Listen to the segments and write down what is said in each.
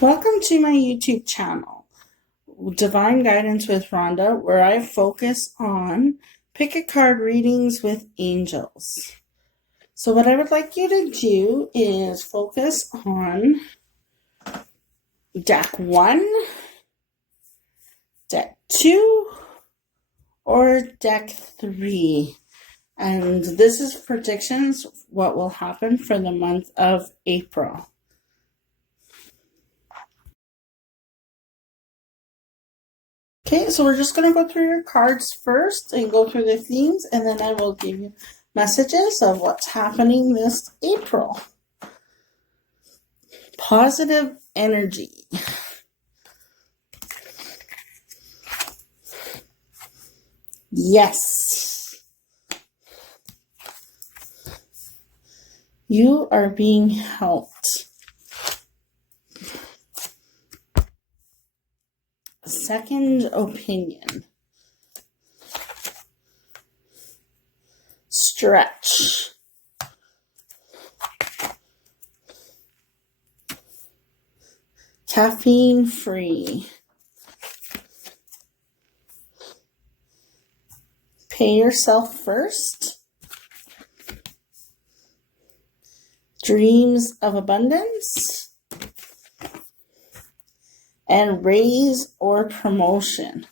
Welcome to my YouTube channel, Divine Guidance with Rhonda, where I focus on pick a card readings with angels. So what I would like you to do is focus on deck 1, deck 2, or deck 3. And this is predictions, what will happen for the month of April. Okay, so we're just going to go through your cards first and go through the themes, and then I will give you messages of what's happening this April. Positive energy. Yes. You are being helped. Second opinion. Stretch. Caffeine free. Pay yourself first. Dreams of abundance. And raise or promotion.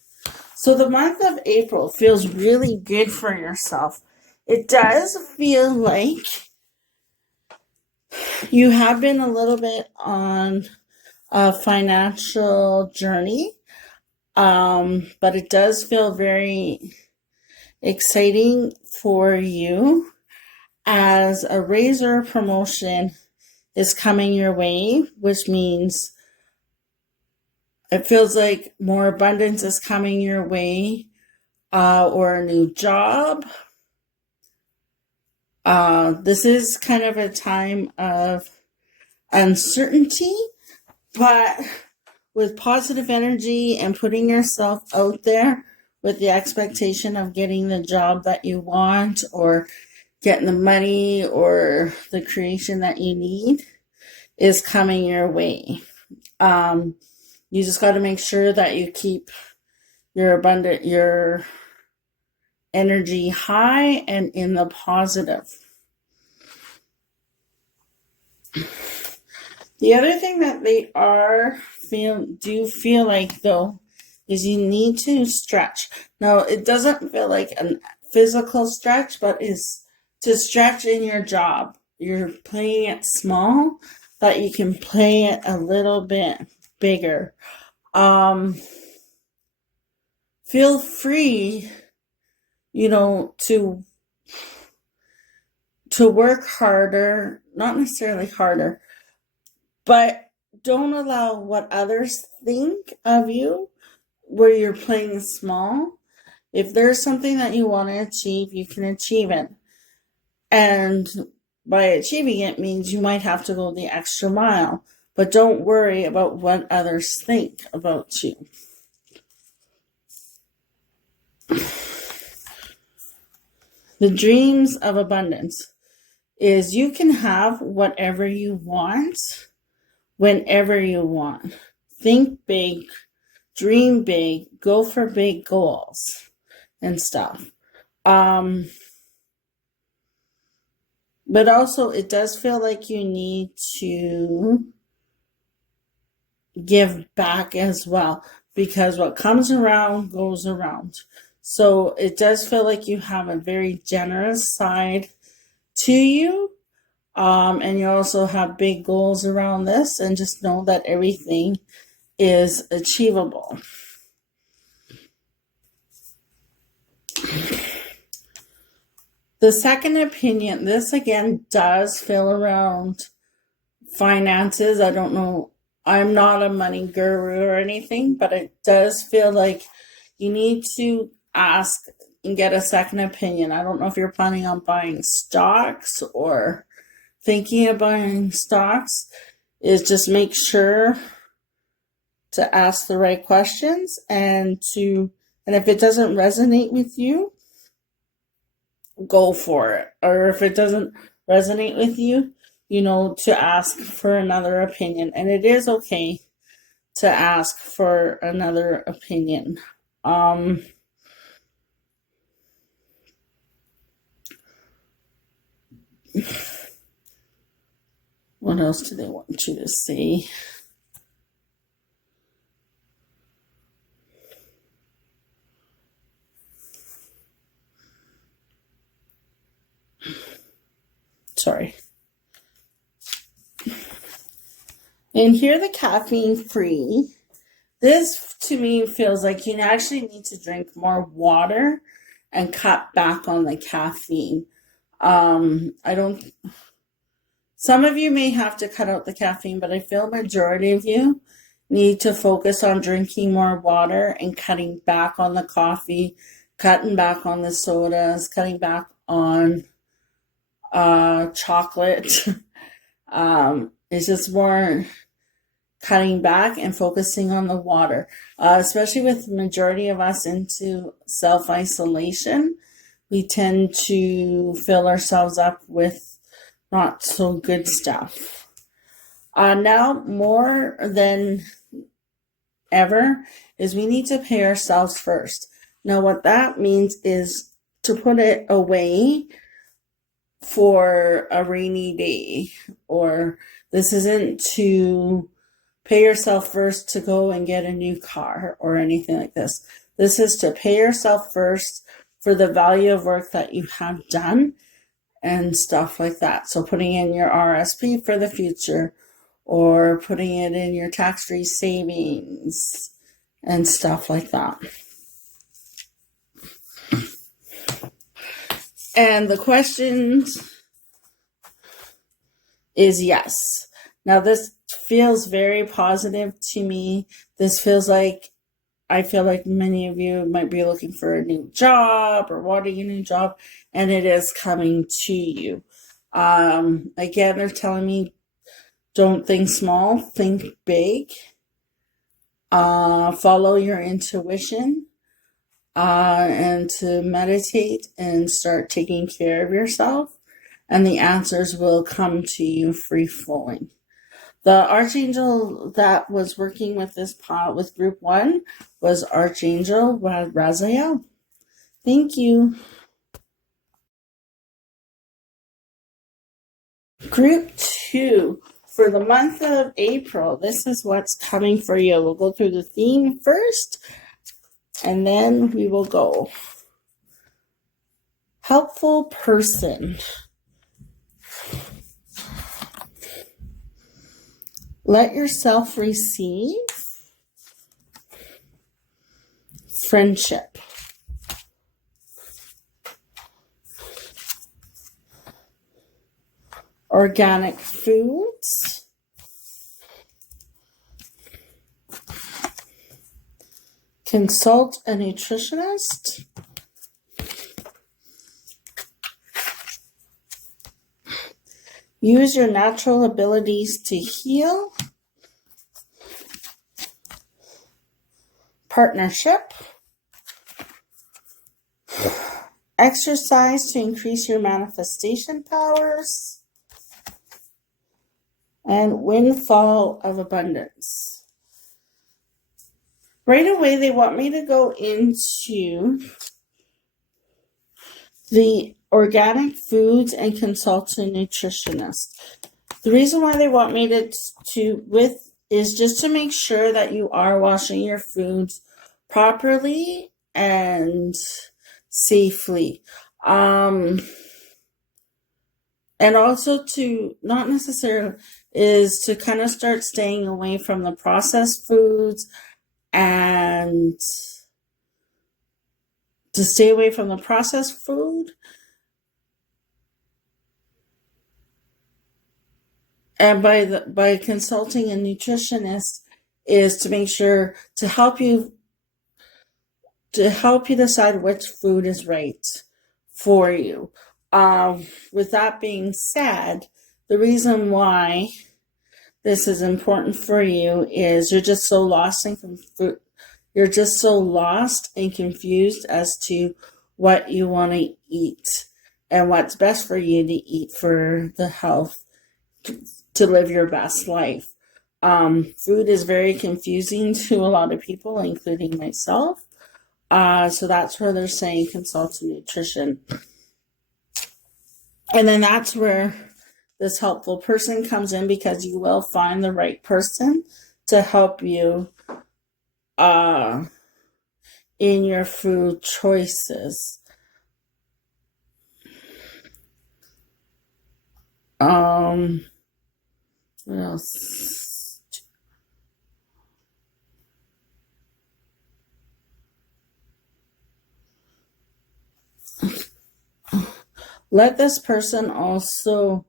So the month of April feels really good for yourself. It does feel like you have been a little bit on a financial journey, but it does feel very exciting for you as a raise or promotion is coming your way, which means it feels like more abundance is coming your way, or a new job. This is kind of a time of uncertainty, but with positive energy and putting yourself out there with the expectation of getting the job that you want or getting the money or the creation that you need is coming your way. You just got to make sure that you keep your energy high and in the positive. The other thing that they do feel like though is you need to stretch. Now it doesn't feel like a physical stretch, but is to stretch in your job. You're playing it small, but you can play it a little bit bigger. Feel free, to work harder, not necessarily harder, but don't allow what others think of you where you're playing small. If there's something that you want to achieve, you can achieve it. And by achieving it means you might have to go the extra mile, but don't worry about what others think about you. The dreams of abundance is you can have whatever you want, whenever you want. Think big, dream big, go for big goals and stuff. But also it does feel like you need to give back as well, because what comes around goes around. So it does feel like you have a very generous side to you. And you also have big goals around this, and just know that everything is achievable. The second opinion, this again does feel around finances. I don't know. I'm not a money guru or anything, but it does feel like you need to ask and get a second opinion. I don't know if you're planning on buying stocks or thinking of buying stocks. Is just make sure to ask the right questions and if it doesn't resonate with you, go for it. Or if it doesn't resonate with you, to ask for another opinion. And it is okay to ask for another opinion. What else do they want you to see? Sorry. And here, the caffeine free. This to me feels like you actually need to drink more water and cut back on the caffeine. Some of you may have to cut out the caffeine, but I feel majority of you need to focus on drinking more water and cutting back on the coffee, cutting back on the sodas, cutting back on chocolate. It's just more cutting back and focusing on the water, especially with the majority of us into self-isolation. We tend to fill ourselves up with not so good stuff. Now, more than ever, is we need to pay ourselves first. Now, what that means is to put it away for a rainy day, or this isn't to pay yourself first to go and get a new car or anything like this. This is to pay yourself first for the value of work that you have done and stuff like that. So putting in your RSP for the future, or putting it in your tax-free savings and stuff like that. And the questions is yes. Now, this feels very positive to me. This feels like, I feel like many of you might be looking for a new job or wanting a new job, and it is coming to you. Again, they're telling me, don't think small, think big. Follow your intuition, and to meditate and start taking care of yourself, and the answers will come to you free-flowing. The Archangel that was working with this pot with Group 1 was Archangel Raziel. Thank you. Group 2, for the month of April, this is what's coming for you. We'll go through the theme first, and then we will go. Helpful person. Let yourself receive. Friendship. Organic foods. Consult a nutritionist. Use your natural abilities to heal. Partnership. Exercise to increase your manifestation powers. And windfall of abundance. Right away, they want me to go into the organic foods and consult a nutritionist. The reason why they want me to is just to make sure that you are washing your foods properly and safely. And also to not necessarily is to kind of start staying away from the processed foods, and to stay away from the processed food. And by consulting a nutritionist is to make sure to help you decide which food is right for you. With that being said, the reason why this is important for you is you're just so lost and confused as to what you want to eat and what's best for you to eat for the health to live your best life. Food is very confusing to a lot of people, including myself. So that's where they're saying consult a nutrition. And then that's where this helpful person comes in, because you will find the right person to help you in your food choices. What else? Let this person also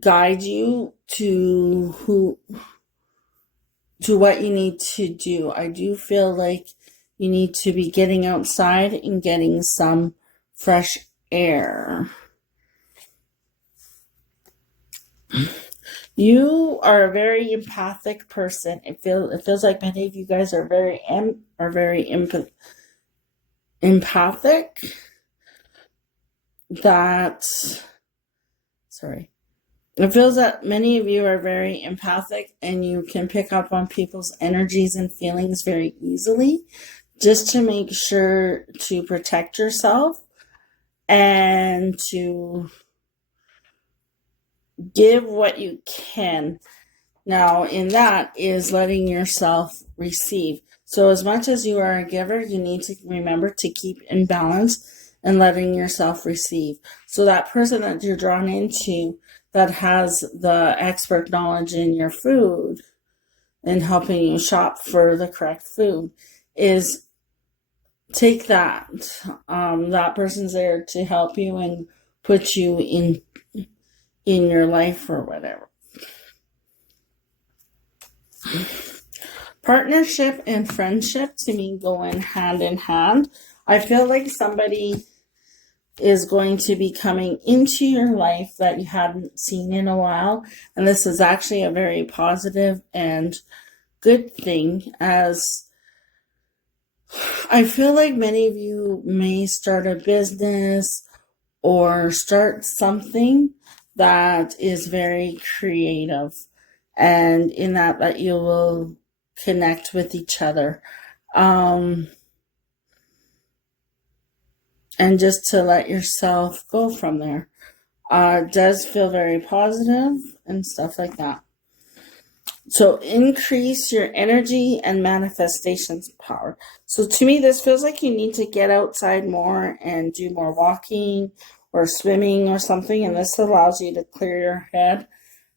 guide you to what you need to do. I do feel like you need to be getting outside and getting some fresh air. You are a very empathic person. It feels like many of you guys are very empathic. It feels that many of you are very empathic, and you can pick up on people's energies and feelings very easily, just to make sure to protect yourself and to give what you can. Now, in that is letting yourself receive. So as much as you are a giver, you need to remember to keep in balance and letting yourself receive. So that person that you're drawn into that has the expert knowledge in your food and helping you shop for the correct food is take that. That person's there to help you and put you in your life or whatever. Partnership and friendship to me go in hand. I feel like somebody is going to be coming into your life that you hadn't seen in a while. And this is actually a very positive and good thing, as I feel like many of you may start a business or start something that is very creative, and in that you will connect with each other. And just to let yourself go from there. It does feel very positive and stuff like that. So increase your energy and manifestations power. So to me, this feels like you need to get outside more and do more walking or swimming or something. And this allows you to clear your head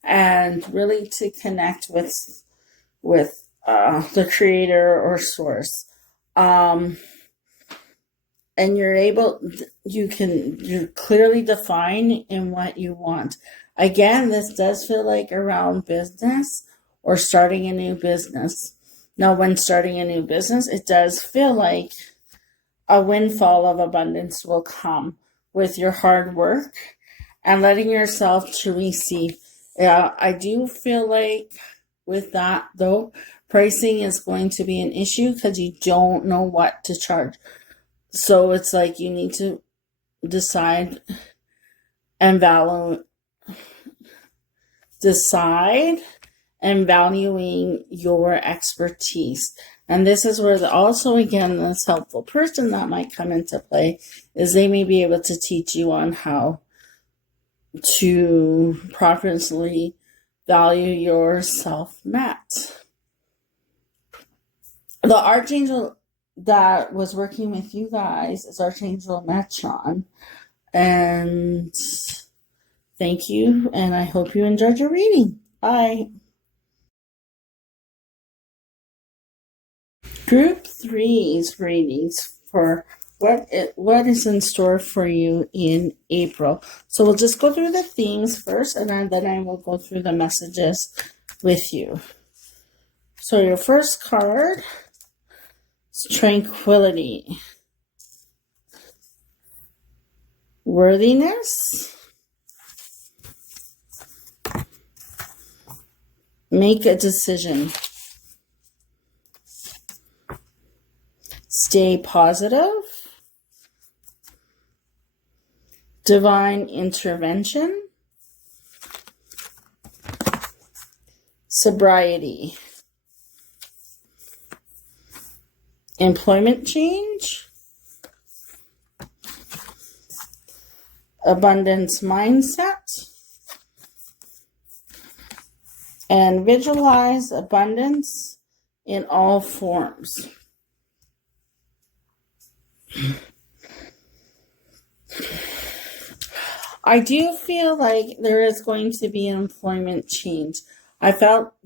and really to connect with the creator or source. And you're clearly defined in what you want. Again, this does feel like around business or starting a new business. Now, when starting a new business, it does feel like a windfall of abundance will come with your hard work and letting yourself to receive. I do feel like with that, though, pricing is going to be an issue because you don't know what to charge. So it's like you need to decide and valuing your expertise. And this is where also, again, this helpful person that might come into play is they may be able to teach you on how to properly value your self-met. The Archangel that was working with you guys is Archangel Metron. And thank you, and I hope you enjoyed your reading. Bye. Group 3's readings for what is in store for you in April. So we'll just go through the themes first, and then I will go through the messages with you. So your first card is Tranquility, Worthiness, Make a Decision, Stay Positive, Divine Intervention, sobriety, employment change, abundance mindset, and visualize abundance in all forms. I do feel like there is going to be an employment change.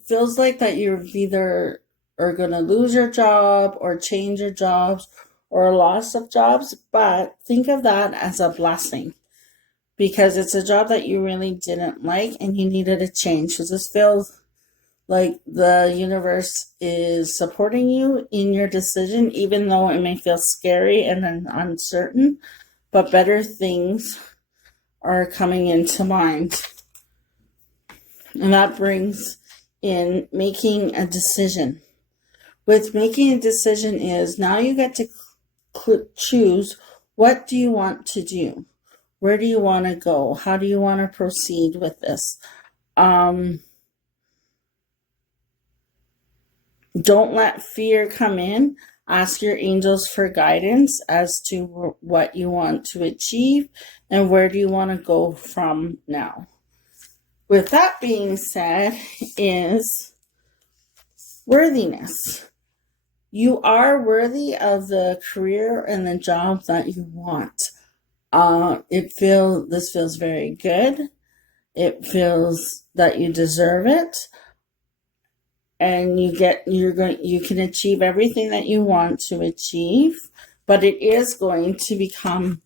Feels like that you're either are going to lose your job or change your jobs or a loss of jobs, but think of that as a blessing because it's a job that you really didn't like and you needed a change. So this feels like the universe is supporting you in your decision, even though it may feel scary and uncertain, but better things are coming into mind. And that brings in making a decision. With making a decision is now you get to choose, what do you want to do? Where do you want to go? How do you want to proceed with this? Don't let fear come in. Ask your angels for guidance as to what you want to achieve and where do you want to go from now. With that being said is worthiness. You are worthy of the career and the job that you want. This feels very good. It feels that you deserve it. And you can achieve everything that you want to achieve, but it is going to become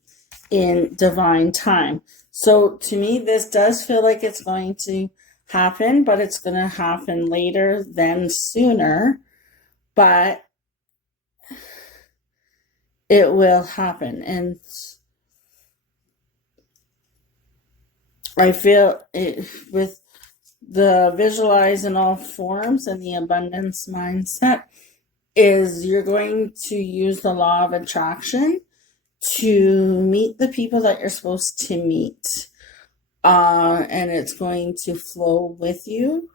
in divine time. So to me, this does feel like it's going to happen, but it's going to happen later than sooner, but it will happen. And I feel it with the visualize in all forms and the abundance mindset is you're going to use the law of attraction to meet the people that you're supposed to meet. And it's going to flow with you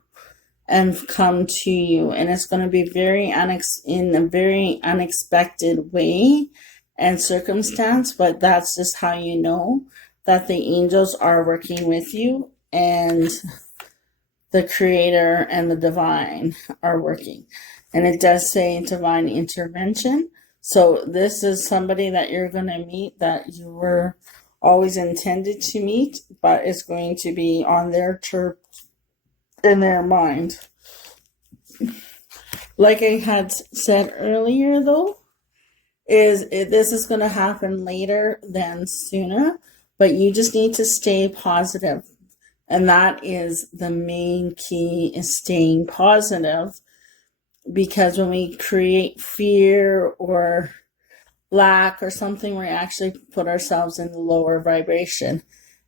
and come to you. And it's going to be in a very unexpected way and circumstance, but that's just how you know that the angels are working with you and the creator and the divine are working. And it does say divine intervention. So this is somebody that you're going to meet that you were always intended to meet, but it's going to be on their terms in their mind. Like I had said earlier, though, this is going to happen later than sooner, but you just need to stay positive. And that is the main key, is staying positive, because when we create fear or lack or something, we actually put ourselves in the lower vibration.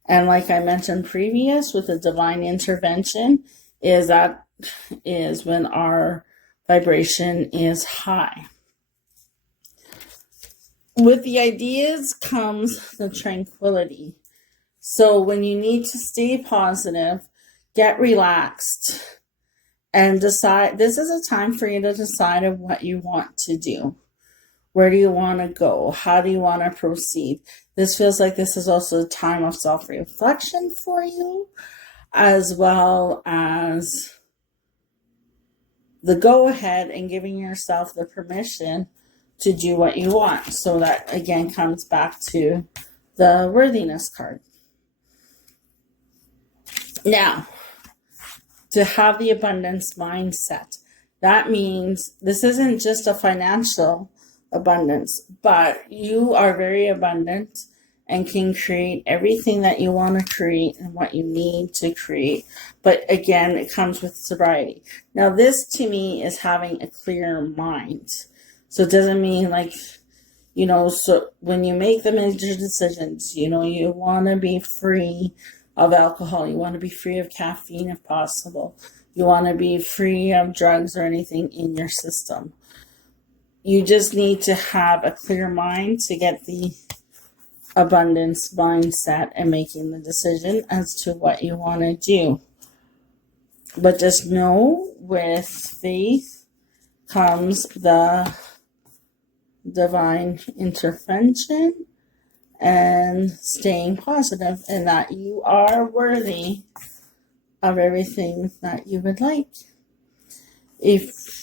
And like I mentioned previous with the divine intervention, is when our vibration is high. With the ideas comes the tranquility. So when you need to stay positive, get relaxed and decide. This is a time for you to decide of what you want to do. Where do you want to go? How do you want to proceed? This feels like this is also a time of self-reflection for you, as well as the go-ahead and giving yourself the permission to do what you want. So that, again, comes back to the worthiness card. Now, to have the abundance mindset, that means this isn't just a financial abundance, but you are very abundant and can create everything that you want to create and what you need to create. But again, it comes with sobriety. Now, this to me is having a clear mind. So it doesn't mean like, so when you make the major decisions, you want to be free of alcohol. You want to be free of caffeine if possible. You want to be free of drugs or anything in your system. You just need to have a clear mind to get the abundance mindset and making the decision as to what you want to do. But just know with faith comes the divine intervention and staying positive, and that you are worthy of everything that you would like. If